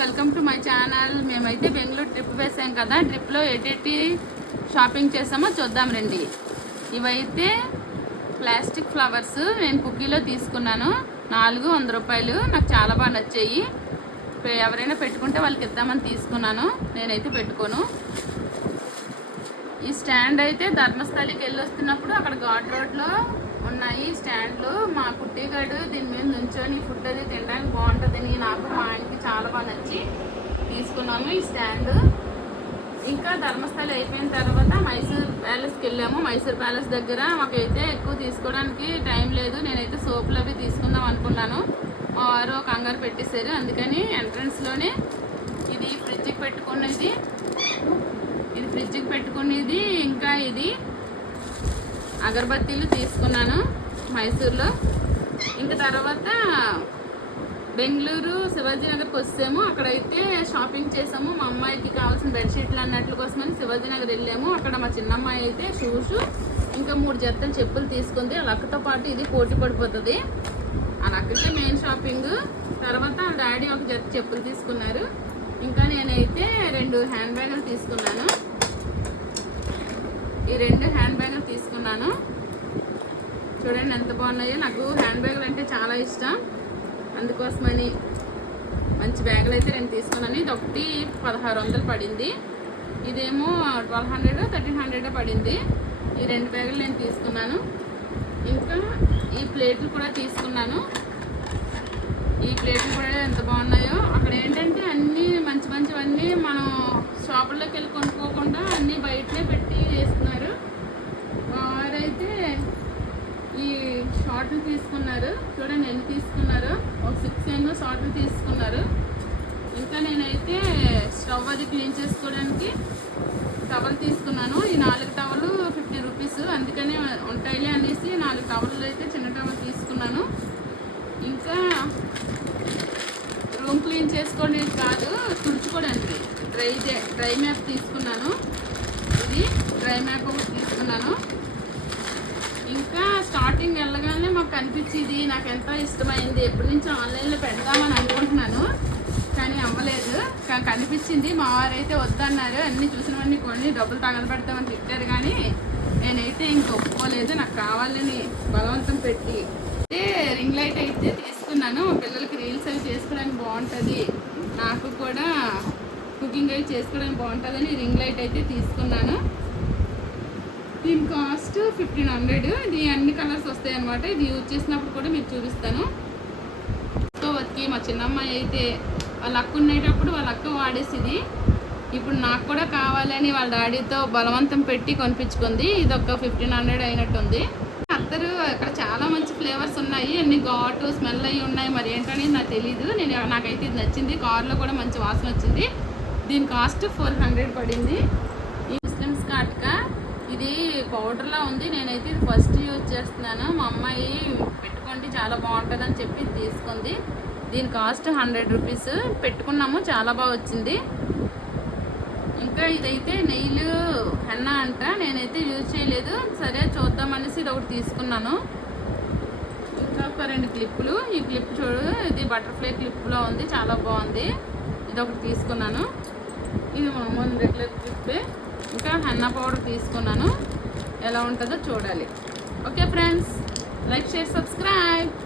Welcome to my channel. మేమైతే Bengaluru trip వేసాం కదా. ట్రిప్లో ఏటేటి షాపింగ్ చేసామో చూద్దాం రండి. ఇవైతే ప్లాస్టిక్ ఫ్లవర్స్ నేను కుకీలో తీసుకున్నాను. 400 రూపాయలు. నాకు చాలా బాగా నచ్చాయి. ఎవరైనా పెట్టుకుంటే వాళ్ళకి ఇద్దామని తీసుకున్నాను. నేనైతే పెట్టుకోను. ఈ స్టాండ్ అయితే ధర్మస్థలికి వెళ్ళి వస్తున్నప్పుడు అక్కడ ఘాట్ రోడ్లో ఉన్నాయి స్టాండ్లు. మా కుట్టిగాడు దీని మీద నుంచొని ఫుడ్ అది తినడానికి బాగుంటుందని నాకు మా ఆయనకి చాలా బాగా నచ్చి తీసుకున్నాము ఈ స్టాండ్. ఇంకా ధర్మస్థలి అయిపోయిన తర్వాత మైసూర్ ప్యాలెస్కి వెళ్ళాము. మైసూర్ ప్యాలెస్ దగ్గర మాకైతే ఎక్కువ తీసుకోవడానికి టైం లేదు. నేనైతే సోపులు అవి తీసుకుందాం అనుకున్నాను. మా వారు కంగారు పెట్టేశారు. అందుకని ఎంట్రన్స్లోనే ఇది ఫ్రిడ్జ్కి పెట్టుకునేది ఇంకా ఇది అగరబత్తీలు తీసుకున్నాను మైసూర్లో. ఇంకా తర్వాత బెంగళూరు శివాజీ నగర్కి వచ్చాము. అక్కడైతే షాపింగ్ చేసాము. మా అమ్మాయికి కావాల్సిన బెడ్షీట్లు అన్నట్ల కోసమని శివాజీ నగర్ వెళ్ళాము. అక్కడ మా చిన్నమ్మాయి అయితే షూస్ ఇంకా 3 జతలు చెప్పులు తీసుకుంది. వాళ్ళ అక్కతో పాటు ఇది పోటీ పడిపోతుంది. వాళ్ళ అక్కకే మెయిన్ షాపింగ్. తర్వాత వాళ్ళ డాడీ ఒక జత చెప్పులు తీసుకున్నారు. ఇంకా నేనైతే 2 హ్యాండ్ బ్యాగులు తీసుకున్నాను. ఈ 2 హ్యాండ్ బ్యాగులు తీసుకున్నాను. చూడండి ఎంత బాగున్నాయో. నాకు హ్యాండ్ బ్యాగులు అంటే చాలా ఇష్టం. అందుకోసమని మంచి బ్యాగులు అయితే 2 తీసుకున్నాను. ఇది ఒకటి 1600 పడింది. ఇదేమో 1200 1300 పడింది. ఈ 2 బ్యాగులు నేను తీసుకున్నాను. ఇంకా ఈ ప్లేట్లు కూడా తీసుకున్నాను. ఈ ప్లేట్లు కూడా ఎంత బాగున్నాయో. అక్కడ ఏంటంటే అన్నీ మంచివన్నీ మనం షాపుల్లోకి వెళ్ళి కొనుక్కోకుండా అన్నీ బయటనే పెట్టి చేస్తున్నారు. వారైతే ఈ షార్ట్లు తీసుకున్నారు. చూడండి ఎన్ని తీసుకున్నారు. ఒక 6 ఎన్నో షార్ట్లు తీసుకున్నారు. ఇంకా నేనైతే స్టవ్ అది క్లీన్ చేసుకోవడానికి టవల్ తీసుకున్నాను. ఈ 4 టవలు 50 రూపీస్. అందుకనే ఉంటాయిలే అనేసి 4 టవల్ అయితే చిన్న టవల్ తీసుకున్నాను. ఇంకా రూమ్ క్లీన్ చేసుకోవడానికి కాదు, తుడుచుకోవడానికి డ్రై మ్యాప్ తీసుకున్నాను. ఇది డ్రై మ్యాప్ ఒకటి తీసుకున్నాను. ఇంకా స్టార్టింగ్ వెళ్ళగానే మాకు కనిపించింది. నాకు ఎంతో ఇష్టమైంది. ఎప్పటి నుంచి ఆన్లైన్లో పెడదామని అనుకుంటున్నాను, కానీ అవ్వలేదు. కనిపించింది. మా వారైతే వద్దన్నారు. అన్నీ చూసినవన్నీ కొన్ని డబ్బులు తగలబెడతామని తిట్టారు. కానీ నేనైతే ఇంక ఒప్పుకోలేదు. నాకు కావాలని బలవంతం పెట్టి రింగ్ లైట్ అయితే తీసుకున్నాను. పిల్లలకి రీల్స్ అవి చేసుకోవడానికి బాగుంటుంది. నాకు కూడా కుకింగ్ అవి చేసుకోవడానికి బాగుంటుందని రింగ్ లైట్ అయితే తీసుకున్నాను. దీని కాస్ట్ 1500. ఇది అన్ని కలర్స్ వస్తాయి అన్నమాట. ఇది యూజ్ చేసినప్పుడు కూడా మీకు చూపిస్తాను. సో వచ్చి మా చిన్నమ్మాయి అయితే వాళ్ళ అక్క ఉండేటప్పుడు వాళ్ళ అక్క వాడేసింది. ఇప్పుడు నాకు కూడా కావాలని వాళ్ళ డాడీతో బలవంతం పెట్టి కొనిపించుకుంది. ఇది ఒక 1500 అయినట్టుంది. అత్తరు అక్కడ చాలా మంచి ఫ్లేవర్స్ ఉన్నాయి. అన్ని ఘాటు స్మెల్ అయ్యి ఉన్నాయి. మరి ఏంటనేది నాకు తెలీదు. నాకైతే ఇది నచ్చింది. కార్లో కూడా మంచి వాసన వచ్చింది. దీని కాస్ట్ 400 పడింది. ఈ ముస్లిమ్స్ కాటుక ఇది పౌడర్లా ఉంది. నేనైతే ఇది ఫస్ట్ యూజ్ చేస్తున్నాను. మా అమ్మాయి పెట్టుకోండి చాలా బాగుంటుందని చెప్పి తీసుకుంది. దీని కాస్ట్ 100 రూపీస్. పెట్టుకున్నాము, చాలా బాగా వచ్చింది. ఇంకా ఇదైతే నెయిల్ హెన్నా అంట. నేనైతే యూజ్ చేయలేదు. సరే చూద్దామనేసి ఇది ఒకటి తీసుకున్నాను. ఇంకా ఒక 2 క్లిప్పులు. ఈ క్లిప్ చూడు, ఇది బటర్ఫ్లై క్లిప్లో ఉంది, చాలా బాగుంది. ఇది ఒకటి తీసుకున్నాను. ఇది మామూలు రెగ్యులర్ క్లిప్పే. ఇంకా హెన్నా పౌడర్ తీసుకున్నాను. ఎలా ఉంటుందో చూడాలి. Okay friends, like share subscribe.